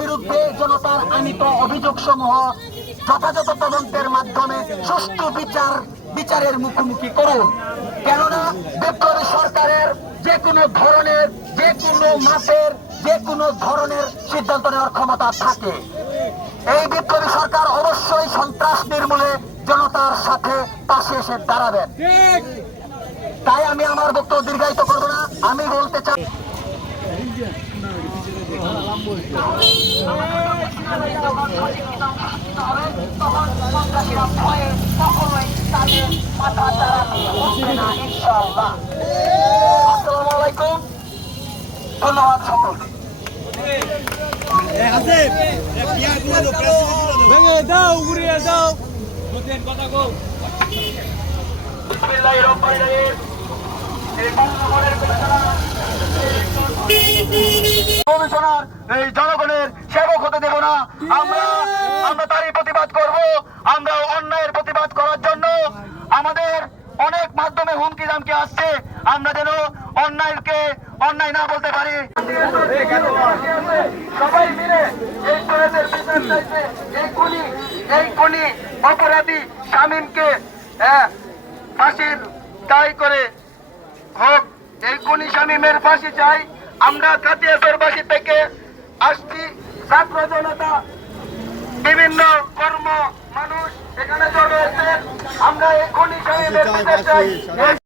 বিরুদ্ধে জনতার আনিত অভিযোগ সমূহ যথাযথ তদন্তের মাধ্যমে সুষ্ঠু বিচার, বিচারের মুখোমুখি করুন। কেননা বিপ্লবী সরকারের যে কোনো ধরনের যে কোনো মাপের যে কোনো ধরনের সিদ্ধান্ত নেওয়ার ক্ষমতা থাকে। এই বিপ্লবী সরকার অবশ্যই সন্ত্রাস নির্মূলে জনতার সাথে পাশে এসে দাঁড়াবেন। তাই আমি আমার বক্তব্য দীর্ঘায়িত করব না। আমি বলতে চাই ধন্যবাদ সকলকে ভেঙে দাও ঘুরিয়ে দাও বিসমিল্লাহির রহমানির রহিম এই বঙ্গবন্ধের কমিশনার এই জনগণের সেবক হতে দেব না। আমরা আমরা তারই প্রতিবাদ করব। আমরা অন্যায়ের প্রতিবাদ করার জন্য আমাদের অনেক মাধ্যমে হুমকি দামকি আসছে। আমরা যেন অন্যায়কে অন্যায় না বলতে পারি। সবাই মিলে এই খুনি এই খুনি অপরাধী শামীমকে হ্যাঁ, ফাঁসির দায় করে হোক। এই খুনি শামীমের ফাঁসি চাই। আমরা কাতিয়াসরবাসী থেকে আসছি। ছাত্র জনতা বিভিন্ন কর্ম মানুষ এখানে চলে হয়েছে আমরা এখনই খুনি